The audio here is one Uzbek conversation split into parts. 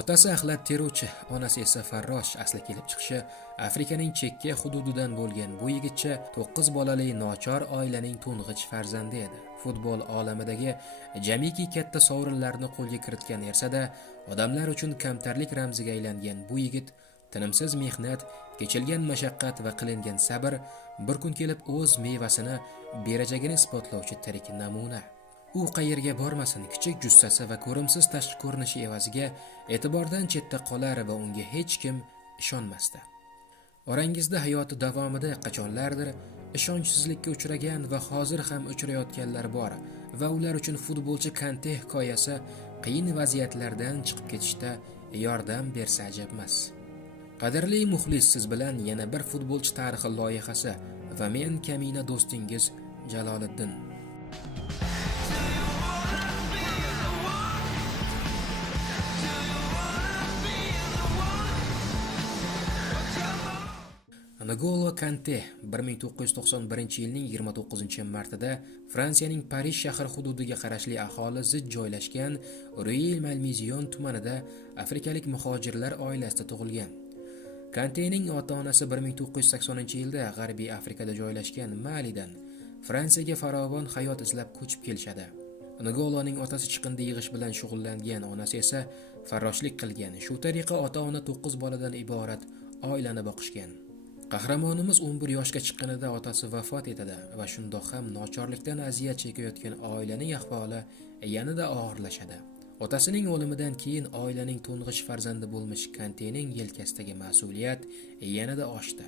Otasi axlat teruvchi, onasi esa farrosh. Asli kelib chiqishi Afrikaning chekka hududidan bo'lgan bu yigitcha 9 bolali nochor oilaning to'ng'ich farzandi edi. Futbol olamidagi jamiki katta sovrinlarni qo'lga kiritgan esa-da, odamlar uchun kamtarlik ramziga aylangan bu yigit tinimsiz mehnat, kechilgan mashaqqat va qilingan sabr bir kun kelib o'z mevasini berajagini isbotlovchi tirik namuna. U qayerga bormasin, kichik jussasi va ko'rimsiz tashqi ko'rinishi evaziga e'tibordan chetda qolar va unga hech kim ishonmasdi. Orangizda hayoti davomida qachonlardir ishonchsizlikka uchragan va hozir ham uchrayotganlar bor va ular uchun futbolchi Kante hikoyasi qiyin vaziyatlardan chiqib ketishda yordam bersa ajab emas. Qadrli muxlis, siz bilan yana bir futbolchi tarixi loyihasi va men kamina do'stingiz Jaloliddin. N'Golo Kante 1991-yilning 29-martida Fransiyaning Parij shahri hududiga qarashli aholi zich joylashgan Rueil-Malmaison tumanida afrikalik muhojirlar oilasida tug'ilgan. Kantening ota-onasi 1980-yilda G'arbiy Afrikada joylashgan Malidan Fransiyaga farovon hayot izlab ko'chib kelishadi. N'Goloning otasi chiqindi yig'ish bilan shug'ullangan, onasi esa farroshlik qilgan. Shu tariqa ota-ona 9 boladan iborat oilani boqishgan. Qahramonimiz 11 yoshga chiqqanida otasi vafot etadi va shundoq ham nochorlikdan aziyat chekayotgan oilaning ahvoli yanada og'irlashadi. Otasining o'limidan keyin oilaning to'ng'ich farzandi bo'lmish Kantening yelkasidagi mas'uliyat yanada oshdi.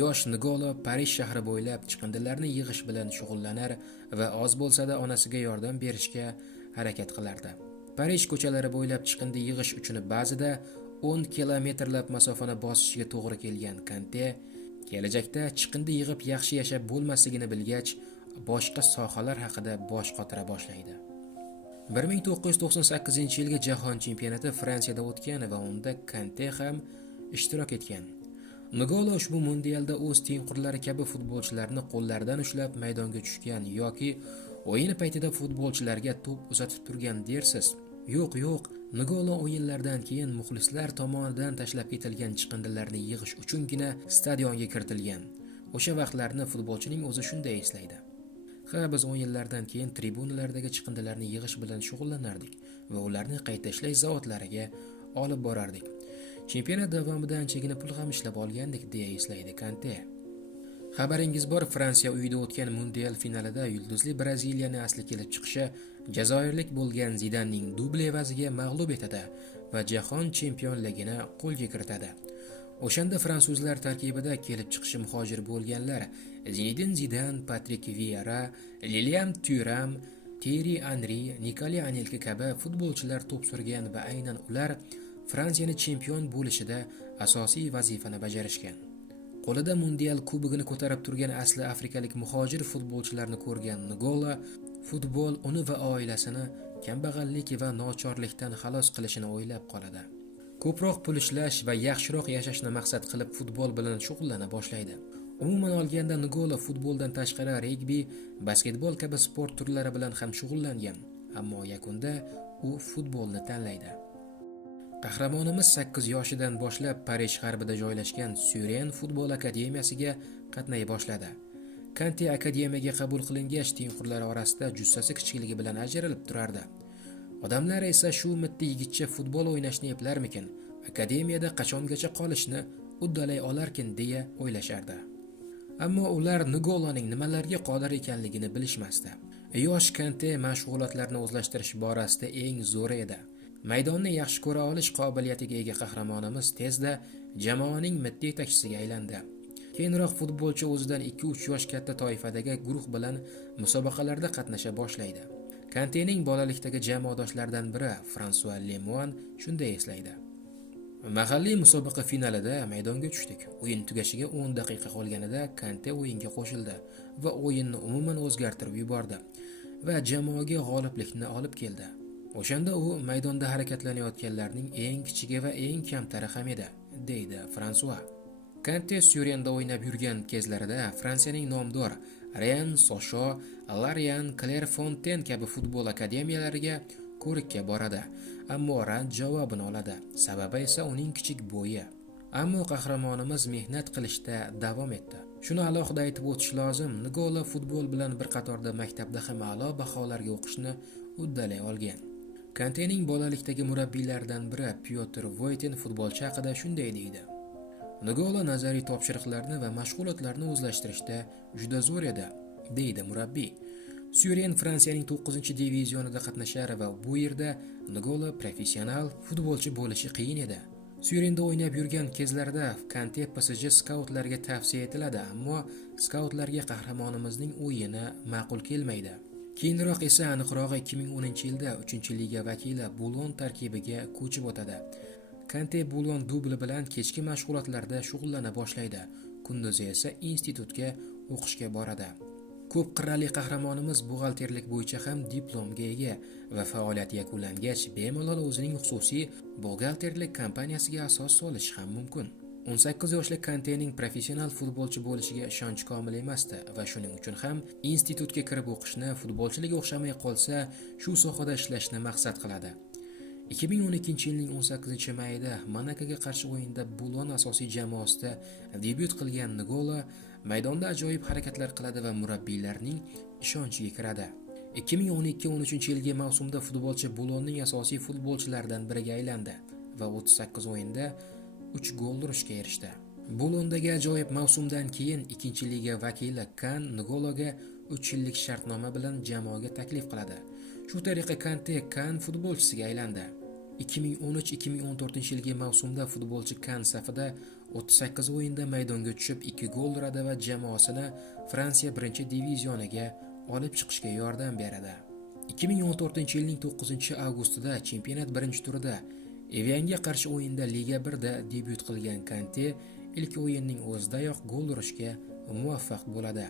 Yosh N'Golo Parij shahri bo'ylab chiqindilarni yig'ish bilan shug'ullanar va oz bo'lsa-da onasiga yordam berishga harakat qilardi. Parij ko'chalari bo'ylab chiqindi yig'ish uchun ba'zida 10 kilometrlab masofani bosishiga to'g'ri kelgan Kante kelajakda chiqindi yig'ib yaxshi yashab bo'lmasligini bilgach, boshqa sohalar haqida bosh qotira boshlaydi. 1998-yilgi jahon chempionati Fransiyada o'tgan va unda Kante ham ishtirok etgan. N'Golo ushbu mundialda o'z tengqurlari kabi futbolchilarni qo'llaridan ushlab maydonga tushgan yoki o'yin paytida futbolchilarga to'p uzatib turgan dersiz. Yo'q, N'Golo o'yinlardan keyin muxlislar tomonidan tashlab ketilgan chiqindilarni yig'ish uchungina stadionga kiritilgan. O'sha vaqtlarni futbolchining o'zi shunday eslaydi. Biz o'yinlardan keyin tribunalardagi chiqindilarni yig'ish bilan shug'ullanardik va ularni qayta ishlash zavodlariga olib borardik. Chempionat davomida anchagina pul ham ishlab olgandik, deya eslaydi Kante. Xabaringiz bor, Fransiya uyida o'tgan mundial finalida yulduzli Braziliyani asli kelib chiqishi Jazoirlik bo'lgan Zidanning dubli evaziga mag'lub etadi va jahon chempionligini qo'lga kiritadi. O'shanda fransuzlar tarkibida kelib chiqishi muhojir bo'lganlar Zinedine Zidan, Patrick Vieira, Lilian Thuram, Thierry Henry, Nicolas Anelka kabi futbolchilar to'p surgan va aynan ular Fransiyani chempion bo'lishida asosiy vazifani bajarishgan. Qo'lida mundial kubogini ko'tarib turgan asli afrikalik muhojir futbolchilarni ko'rgan N'Golo futbol uni va oilasini kambag'allik va nochorlikdan xalos qilishini o'ylab qoladi. Ko'proq pul ishlash va yaxshiroq yashashni maqsad qilib futbol bilan shug'ullana boshlaydi. Umuman olganda N'Golo futboldan tashqari regbi, basketbol kabi sport turlari bilan ham shug'ullangan, ammo yakunda u futbolni tanlaydi. Qahramonimiz 8 yoshidan boshlab Parij g'arbida joylashgan Suren futbol akademiyasiga qatnay boshladi. Kante akademiyaga qabul qilingach, tengqurlari orasida jussasi kichikligi bilan ajralib turardi. Odamlar esa shu mitti yigitcha futbol o'ynashni eplarmikin, akademiyada qachongacha qolishni uddalay olarkin deya o'ylashardi. Ammo ular N'Goloning nimalarga qodir ekanligini bilishmasdi. Yosh Kante mashg'ulotlarni o'zlashtirish borasida eng zo'ri edi. Maydonni yaxshi ko'ra olish qobiliyatiga ega qahramonimiz tezda jamoaning mitti yetakchisiga aylandi. Keyinroq futbolchi o'zidan 2-3 yosh katta toifadagi guruh bilan musobaqalarda qatnasha boshlaydi. Kantening bolalikdagi jamoadoshlaridan biri François Lemoine shunday eslaydi. Mahalliy musobaqa finalida maydonga tushdik. O'yin tugashiga 10 daqiqa qolganida Kante o'yinga qo'shildi va o'yinni umuman o'zgartirib yubordi va jamoaga g'oliblikni olib keldi. O'shanda u maydonda harakatlanayotganlarning eng kichigi va eng kamtari ham edi, deydi François. Kante Surenda o'ynab yurgan kezlarida Fransiyaning nomdor Rennes, Sochaux, Lorient, Clairefontaine kabi futbol akademiyalariga ko'rikka boradi ammo rad javobini oladi. Sababi esa uning kichik bo'yi. Ammo qahramonimiz mehnat qilishda davom etdi. Shuni alohida aytib o'tish lozim, Nigola futbol bilan bir qatorda maktabda ham a'lo baholarga o'qishni uddalay olgan. Kantening bolalikdagi murabbiylaridan biri Pyotr Voytin futbolchi haqida shunday deydi: Nigola nazariy topshiriqlarni va mashg'ulotlarni o'zlashtirishda juda zo'r edi, deydi murabbiy. Syurian Fransiyaning 9-divizionida qatnashar va bu yerda Nigola professional futbolchi bo'lishi qiyin edi. Syurianda o'ynab yurgan kezlarda Kante PSG skautlarga tavsiya etiladi, ammo skautlarga qahramonimizning o'yini ma'qul kelmaydi. Keyinroq esa aniqrog'i 2010-yilda 3-liga vakili Bulon tarkibiga ko'chib o'tadi. Kante Bulon dubli bilan kechki mashg'ulotlarda shug'ullana boshlaydi. Kunduzi esa institutga o'qishga boradi. Ko'p qirrali qahramonimiz buxgalterlik bo'yicha ham diplomga ega va faoliyati yakunlangach bemalol o'zining xususiy buxgalterlik kompaniyasiga asos solishi ham mumkin. 18 yoshli Kantening professional futbolchi bo'lishiga ishonch komil emasdi va shuning uchun ham institutga kirib o'qishni, futbolchiga o'xshamay qolsa, shu sohada ishlashni maqsad qiladi. 2012-yilning 18-mayida Monakoga qarshi o'yinda Bulon asosiy jamoasida debyut qilgan Nigola maydonda ajoyib harakatlar qiladi va murabbiylarning ishonchiga kiradi. 2012-13-yilgi mavsumda futbolchi Bulonning asosiy futbolchilaridan biriga aylandi va 38 o'yinda 3 gol urishga erishdi. Bulondagi ajoyib mavsumdan keyin 2-liga vakili Kan Nigolaga 3 yillik shartnoma bilan jamoaga taklif qiladi. Shu tariqa Kante Kan futbolchisiga aylandi. 2013-2014-yilgi mavsumda futbolchi Kan safida 38 o'yinda maydonga tushib 2 gol uradi va jamoasini Fransiya 1-divizioniga olib chiqishga yordam beradi. 2014-yilning 9-avgustida chempionat 1-turida Evianga qarshi o'yinda Liga 1da debyut qilgan Kante ilk o'yinning o'zidayoq gol urishga muvaffaq bo'ladi.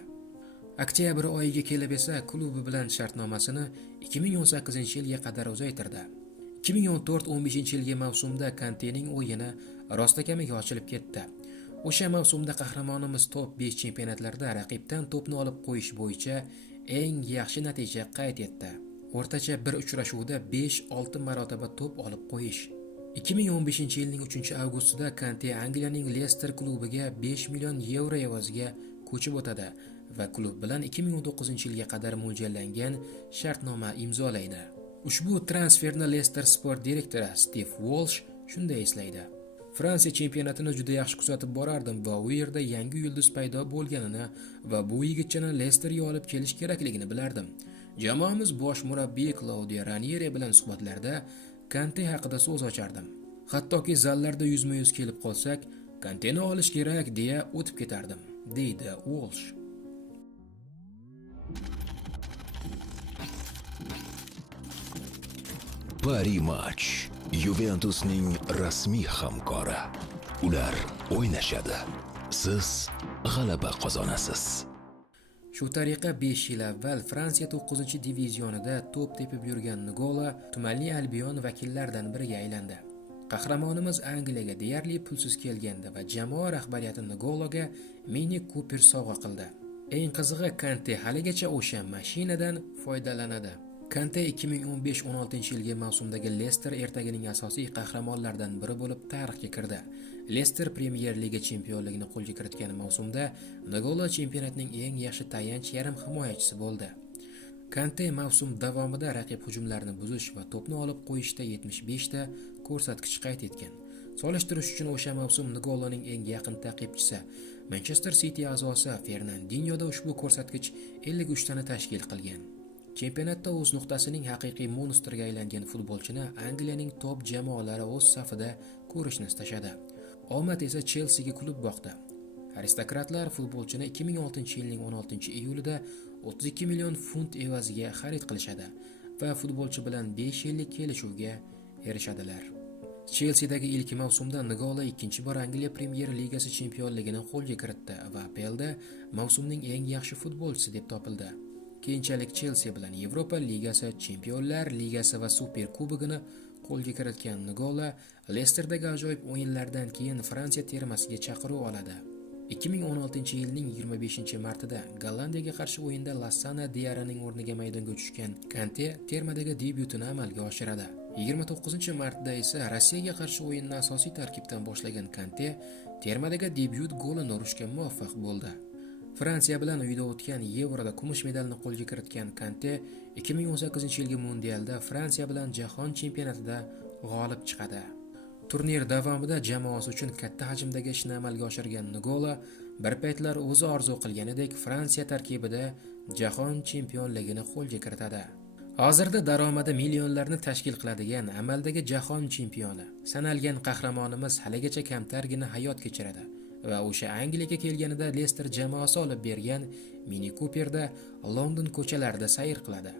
Oktyabr oyiga kelib esa klubi bilan shartnomasini 2018-yilga qadar uzaytirdi. 2014-15-yilgi mavsumda Kantening o'yini rostakamiga ochilib ketdi. O'sha mavsumda qahramonimiz top 5 chempionatlarda raqibdan to'pni olib qo'yish bo'yicha eng yaxshi natija qayd etdi. O'rtacha bir uchrashuvda 5-6 marotaba to'p olib qo'yish. 2015-yilning 3-avgustida Kante Angliyaning Leicester klubiga 5 million yevro evaziga ko'chib o'tadi va klub bilan 2019-yilga qadar mo'ljallangan shartnoma imzolaydi. Ushbu transferni Leicester sport direktori Steve Walsh shunday eslaydi: Fransiya chempionatini juda yaxshi kuzatib borardim va u yerda yangi yulduz paydo bo'lganini va bu yigitchani Leicesterga olib kelish kerakligini bilardim. Jamoamiz bosh murabbiyi Claudio Ranieri bilan suhbatlarda Kante haqida so'z ochardim. Hattoki zallarda yuzma-yuz kelib qolsak, Kanteni olish kerak deya o'tib ketardim, deydi Walsh. Paris Match Juventusning rasmiy hamkori. Ular o'ynashadi. Siz g'alaba qozonasiz. Shu tariqa 5 yil avval Fransiya 9-divizionida to'p tepib yurgan Nigola tumanli Albion vakillaridan biriga aylandi. Qahramonimiz Angliyaga deyarli pulsiz kelgandi va jamoa rahbariyati Nigolaga Mini Cooper sovg'a qildi. Eng qizig'i, Kante haligacha o'sha mashinadan foydalanadi. Kante 2015-16-yilgi mavsumdagi Leicester ertagining asosiy qahramonlaridan biri bo'lib tarixga kirdi. Leicester Premier Liga chempionligini qo'lga kiritgan mavsumda Nigola chempionatning eng yaxshi tayanch yarim himoyachisi bo'ldi. Kante mavsum davomida raqib hujumlarini buzish va to'pni olib qo'yishda 75 ta ko'rsatkich qayd etgan. Solishtirish uchun o'sha mavsum Nigolaning eng yaqin ta'qibchisi Manchester City a'zosi Fernandinhoda ushbu ko'rsatkich 53 tani tashkil qilgan. Chempionatda o'z nuqtasining haqiqiy monsterga aylangan futbolchini Angliyaning top jamoalari o'z safida ko'rishni istashadi. Omad esa Chelseaga klub boqdi. Aristokratlar futbolchini 2006-yilning 16-iyulida 32 million funt evaziga xarid qilishadi va futbolchi bilan 5 yillik kelishuvga erishadilar. Chelseadagi ilk mavsumda Nigola ikkinchi bor Angliya Premier Ligasi chempionligini qo'lga kiritdi va APLda mavsumning eng yaxshi futbolchisi deb topildi. Keyinchalik Chelsea bilan Yevropa Ligasi, Chempionlar Ligasi va Super Kubogini qo'lga kiritgan Nigola Leicesterdagi ajoyib o'yinlardan keyin Fransiya termasiga chaqiruv oladi. 2016-yilning 25-martida Gollandiyaga qarshi o'yinda Lassana Diarraning o'rniga maydonga tushgan Kante termadagi debyutini amalga oshiradi. 29-martda esa Rossiyaga qarshi o'yinni asosiy tarkibdan boshlagan Kante termadagi debyut golini urishga muvaffaq bo'ldi. Fransiya bilan uyda o'tgan Yevroda kumush medalni qo'lga kiritgan Kante 2018-yilgi mundialda Fransiya bilan jahon chempionatida g'olib chiqadi. Turnir davomida jamoasi uchun katta hajmdagi ishni amalga oshirgan Ngola bir paytlar o'zi orzu qilganidek Fransiya tarkibida jahon chempionligini qo'lga kiritadi. Hozirda daromadi millionlarni tashkil qiladigan amaldagi jahon chempioni sanalgan qahramonimiz haligacha kamtargina hayot kechiradi va o'sha Angliyaga kelganida Lester jamoasi olib bergan Mini Cooper'da London ko'chalarida sayr qiladi.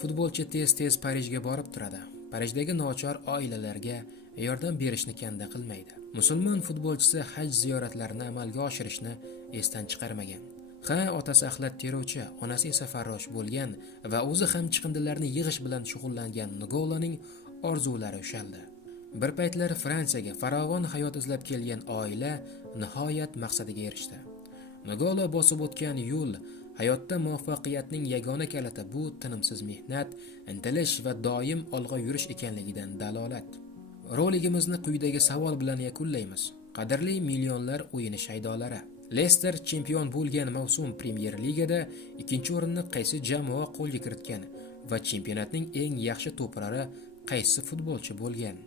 Futbolchi tez-tez Parijga borib turadi. Parijdagi nochor oilalarga yordam berishni kanda qilmaydi. Musulmon futbolchisi haj ziyoratlarini amalga oshirishni esdan chiqarmagan. Otasi axlat teruvchi, onasi esa farrosh bo'lgan va o'zi ham chiqindilarni yig'ish bilan shug'ullangan Ngolaning orzulari ushaldi. Bir paytlar Fransiyaga farovon hayot izlab kelgan oila nihoyat maqsadiga erishdi. Ngola bosib o'tgan yo'l hayotda muvaffaqiyatning yagona kaliti bu tinimsiz mehnat, intilish va doim olg'a yurish ekanligidan dalolat. Roligimizni quyidagi savol bilan yakunlaymiz. Qadrli millionlar o'yini shaydolari, Lester chempion bo'lgan mavsum Premier Ligada ikkinchi o'rinni qaysi jamoa qo'lga kiritgan va chempionatning eng yaxshi to'purari qaysi futbolchi bo'lgan?